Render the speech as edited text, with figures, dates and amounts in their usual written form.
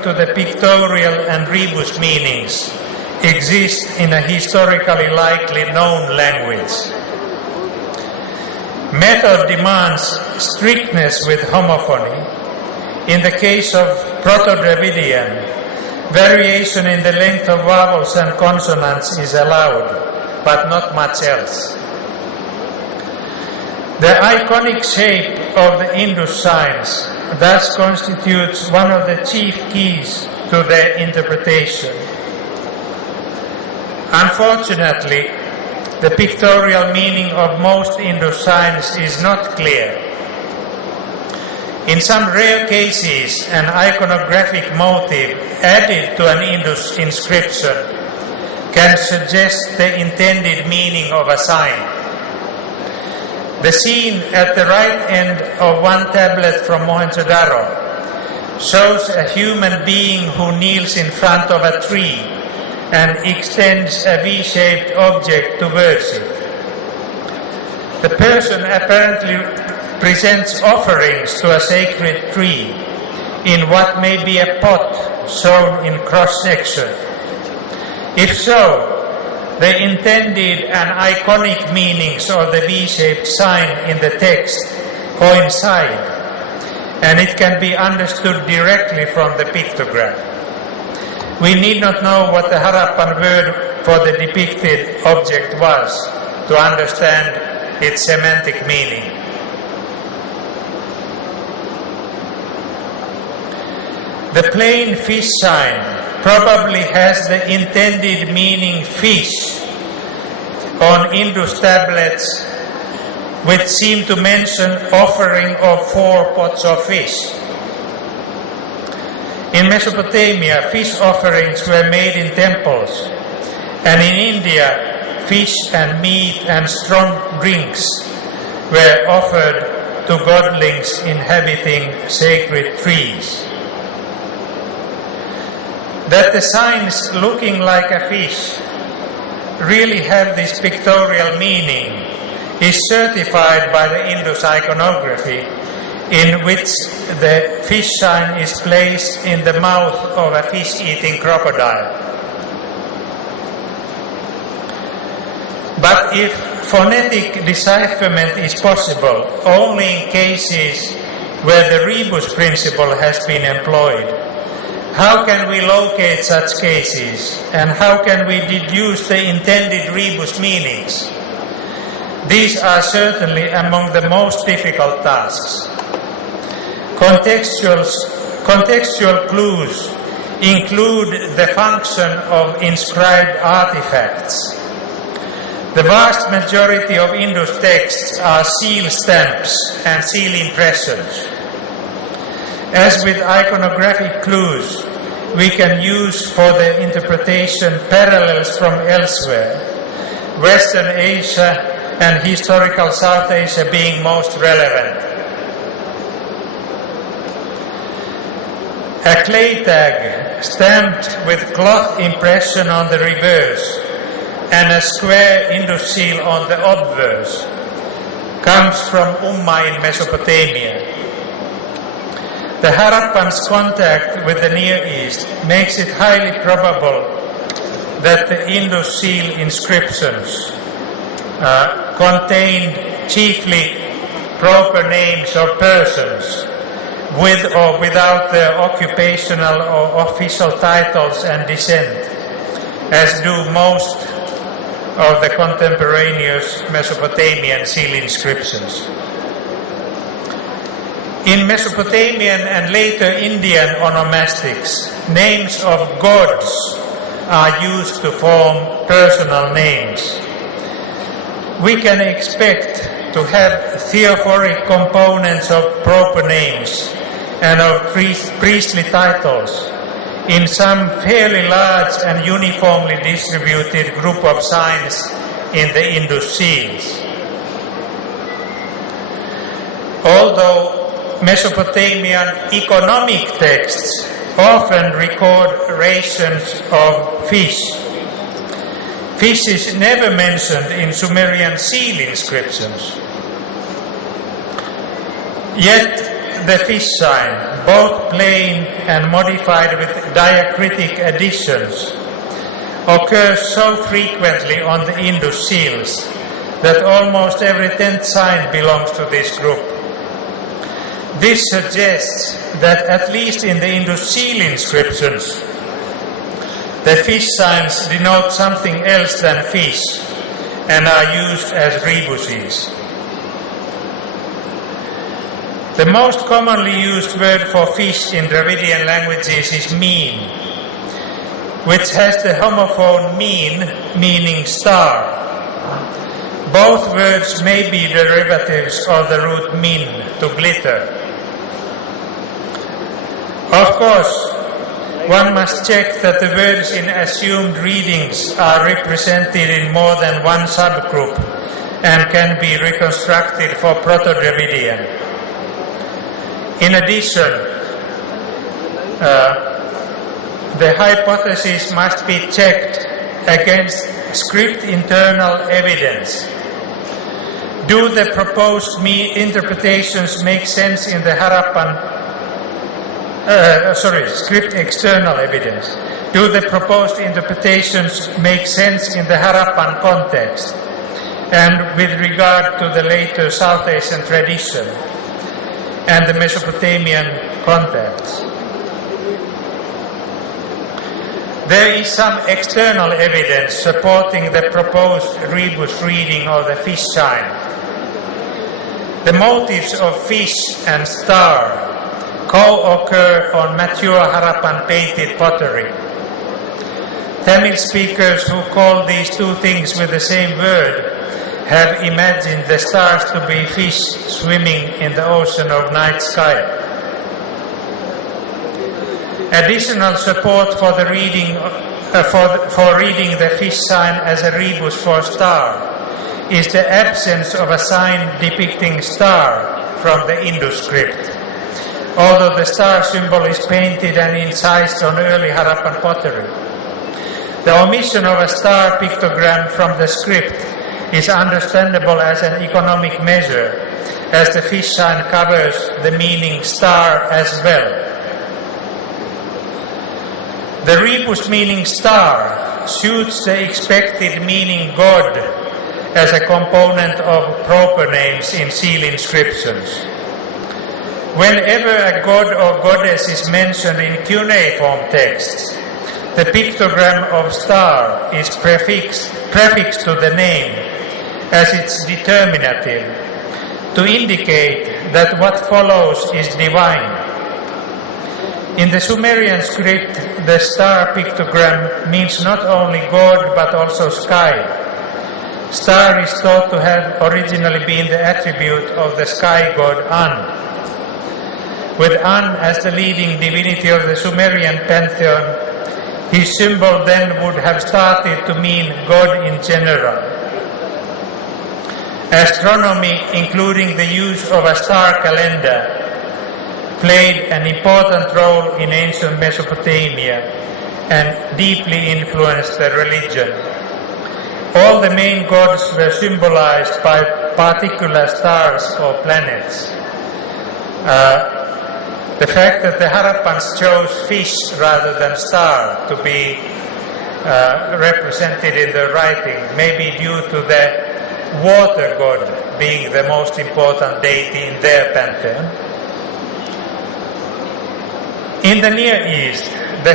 to the pictorial and rebus meanings exist in a historically likely known language. Method demands strictness with homophony. In the case of Proto-Dravidian, variation in the length of vowels and consonants is allowed, but not much else. The iconic shape of the Indus signs thus constitutes one of the chief keys to their interpretation. Unfortunately, the pictorial meaning of most Indus signs is not clear. In some rare cases, an iconographic motive added to an Indus inscription can suggest the intended meaning of a sign. The scene at the right end of one tablet from Mohenjo-daro shows a human being who kneels in front of a tree and extends a V-shaped object towards it. The person apparently presents offerings to a sacred tree in what may be a pot shown in cross-section. If so, the intended and iconic meanings of the V-shaped sign in the text coincide, and it can be understood directly from the pictogram. We need not know what the Harappan word for the depicted object was to understand its semantic meaning. The plain fish sign probably has the intended meaning fish on Indus tablets, which seem to mention offering of 4 pots of fish. In Mesopotamia, fish offerings were made in temples, and in India, fish and meat and strong drinks were offered to godlings inhabiting sacred trees. That the signs looking like a fish really have this pictorial meaning is certified by the Indus iconography, in which the fish sign is placed in the mouth of a fish-eating crocodile. But if phonetic decipherment is possible only in cases where the rebus principle has been employed, how can we locate such cases, and how can we deduce the intended rebus meanings? These are certainly among the most difficult tasks. Contextual clues include the function of inscribed artifacts. The vast majority of Indus texts are seal stamps and seal impressions. As with iconographic clues, we can use for the interpretation parallels from elsewhere, Western Asia and historical South Asia being most relevant. A clay tag stamped with cloth impression on the reverse and a square Indus seal on the obverse comes from Umma in Mesopotamia. The Harappan's contact with the Near East makes it highly probable that the Indus seal inscriptions contained chiefly proper names of persons with or without their occupational or official titles and descent, as do most of the contemporaneous Mesopotamian seal inscriptions. In Mesopotamian and later Indian onomastics, names of gods are used to form personal names. We can expect to have theophoric components of proper names and of priestly titles in some fairly large and uniformly distributed group of signs in the Indus seals. Although Mesopotamian economic texts often record rations of fish, fish is never mentioned in Sumerian seal inscriptions. Yet the fish sign both plain and modified with diacritic additions, occurs so frequently on the Indus seals that almost every 10th sign belongs to this group. This suggests that at least in the Indus seal inscriptions, the fish signs denote something else than fish and are used as rebuses. The most commonly used word for fish in Dravidian languages is mean, which has the homophone mean, meaning star. Both words may be derivatives of the root min, to glitter. Of course, one must check that the words in assumed readings are represented in more than one subgroup and can be reconstructed for Proto-Dravidian. In addition, the hypothesis must be checked against script internal evidence. Do the proposed interpretations make sense in the script external evidence? Do the proposed interpretations make sense in the Harappan context and with regard to the later South Asian tradition and the Mesopotamian context? There is some external evidence supporting the proposed rebus reading of the fish sign. The motifs of fish and star co-occur on mature Harappan painted pottery. Tamil speakers who call these two things with the same word have imagined the stars to be fish swimming in the ocean of night sky. Additional support for the reading reading the fish sign as a rebus for star is the absence of a sign depicting star from the Indus script, although the star symbol is painted and incised on early Harappan pottery. The omission of a star pictogram from the script is understandable as an economic measure, as the fish sign covers the meaning star as well. The rebus meaning star suits the expected meaning God as a component of proper names in seal inscriptions. Whenever a god or goddess is mentioned in cuneiform texts, the pictogram of star is prefixed to the name as its determinative to indicate that what follows is divine. In the Sumerian script, the star pictogram means not only God but also sky. Star is thought to have originally been the attribute of the sky god An. With An as the leading divinity of the Sumerian pantheon, his symbol then would have started to mean God in general. Astronomy, including the use of a star calendar, played an important role in ancient Mesopotamia and deeply influenced the religion. All the main gods were symbolized by particular stars or planets. The fact that the Harappans chose fish rather than star to be represented in the writing may be due to the water god being the most important deity in their pantheon. In the Near East, the